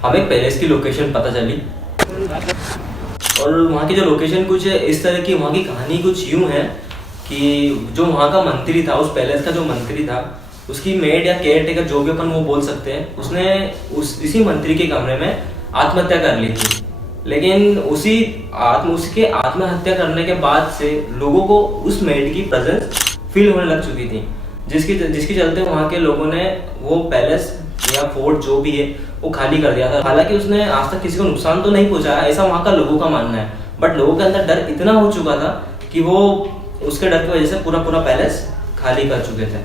हमें पैलेस की लोकेशन पता चली और वहाँ की जो लोकेशन कुछ इस तरह की, वहाँ की कहानी कुछ यूँ है कि जो वहाँ का मंत्री था, उस पैलेस का जो मंत्री था, उसकी मेड या केयर टेकर जो भी अपन वो बोल सकते हैं, उसने इसी मंत्री के कमरे में आत्महत्या कर ली थी। लेकिन उसके आत्महत्या करने के बाद से लोगों को उस मेड की प्रेजेंस फील होने लग चुकी थी, जिसके चलते वहाँ के लोगों ने वो पैलेस या फोर्ट जो भी है वो खाली कर दिया था। हालांकि उसने आज तक किसी को नुकसान तो नहीं पहुंचाया, ऐसा वहाँ का लोगों का मानना है, बट लोगों के अंदर डर इतना हो चुका था कि वो उसके डर की वजह से पूरा पैलेस खाली कर चुके थे।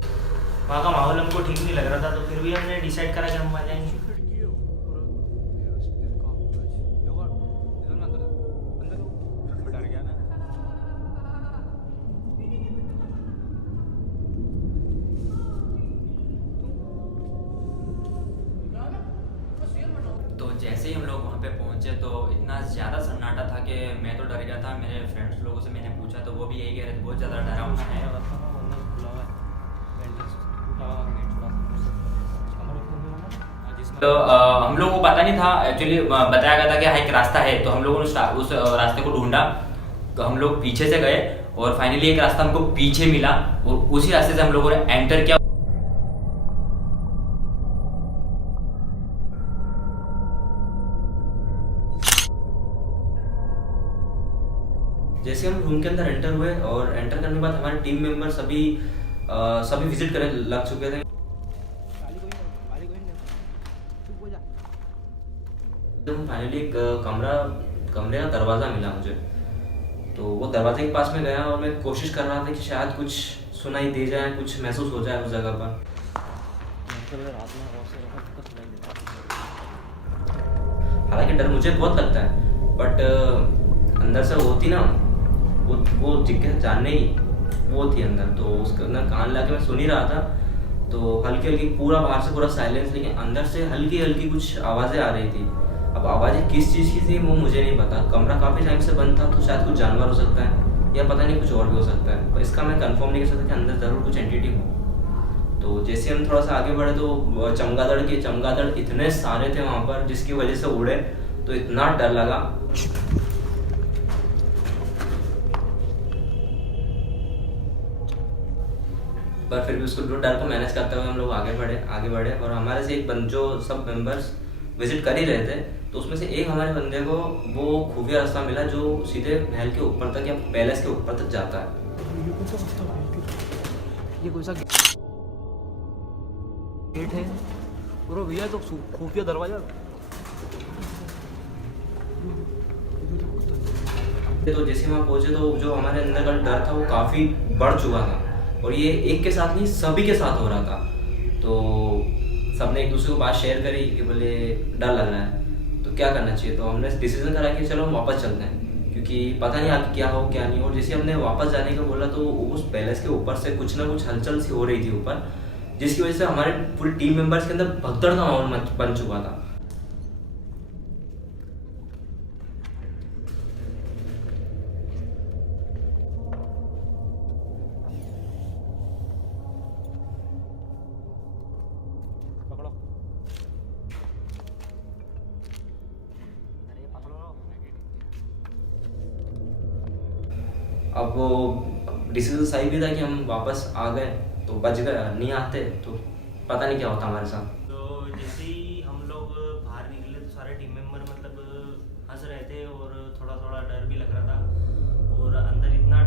वहाँ का माहौल हमको ठीक नहीं लग रहा था, तो फिर भी हमने डिसाइड करा कि हम वहाँ जाएंगे। तो जैसे ही हम लोग वहाँ पे पहुँचे तो इतना ज़्यादा सन्नाटा था कि मैं तो डर गया था। मेरे फ्रेंड्स लोगों से मैंने पूछा तो वो भी यही कह रहे थे बहुत ज़्यादा डरावना है। तो हम लोगों को पता नहीं था एक्चुअली, बताया गया था कि हाँ एक रास्ता है, तो हम लोगों ने उस रास्ते को ढूंढा। तो हम लोग पीछे से गए और फाइनली एक रास्ता हमको पीछे मिला और उसी रास्ते से हम लोगों ने एंटर किया। जैसे हम रूम के अंदर एंटर हुए और एंटर करने के बाद हमारे टीम मेंबर सभी विजिट करने लग चुके थे। तो फाइनली एक कमरे का दरवाज़ा मिला मुझे, तो वो दरवाजे के पास में गया और मैं कोशिश कर रहा था कि शायद कुछ सुनाई दे जाए, कुछ महसूस हो जाए उस जगह पर। हालांकि डर मुझे बहुत लगता है, बट अंदर से होती ना वो जिज्ञासा जानने ही वो थी अंदर, तो उसके अंदर कान लगा के मैं सुन ही रहा था। तो हल्की हल्की पूरा बाहर से पूरा साइलेंस, लेकिन अंदर से हल्की हल्की कुछ आवाज़ें आ रही थी। अब आवाज़ें किस चीज़ की थी वो मुझे नहीं पता। कमरा काफ़ी टाइम से बंद था, तो शायद कुछ जानवर हो सकता है या पता नहीं कुछ और भी हो सकता है, पर इसका मैं कंफर्म नहीं कर सकता कि अंदर ज़रूर कुछ एंटिटी हो। तो जैसे हम थोड़ा सा आगे बढ़े तो चमगादड़ इतने सारे थे वहाँ पर, जिसकी वजह से उड़े तो इतना डर लगा। पर फिर भी उसको डर को मैनेज करते हुए हम लोग आगे बढ़े और हमारे से एक जो सब मेंबर्स विजिट कर ही रहे थे, तो उसमें से एक हमारे बंदे को वो खुफिया रास्ता मिला जो सीधे महल के ऊपर तक या पैलेस के ऊपर तक जाता है। ये कोई सा गेट है ब्रो भैया, तो खुफिया दरवाजा। तो जैसे वहाँ पहुंचे तो जो हमारे अंदर का डर था वो काफ़ी बढ़ चुका था, और ये एक के साथ नहीं सभी के साथ हो रहा था। तो सबने एक दूसरे को बात शेयर करी कि बोले डर लग रहा है तो क्या करना चाहिए। तो हमने डिसीजन करा कि चलो हम वापस चलते हैं, क्योंकि पता नहीं आगे क्या हो क्या नहीं। और जैसे हमने वापस जाने का बोला तो उस पैलेस के ऊपर से कुछ ना कुछ हलचल सी हो रही थी ऊपर, जिसकी वजह से हमारे पूरी टीम मेंबर्स के अंदर भगदड़ का माहौल बन चुका था। अब वो डिसीजन सही भी था कि हम वापस आ गए तो बच गए, नहीं आते तो पता नहीं क्या होता हमारे साथ। तो जैसे ही हम लोग बाहर निकले तो सारे टीम मेंबर मतलब हंस रहे थे और थोड़ा थोड़ा डर भी लग रहा था, और अंदर इतना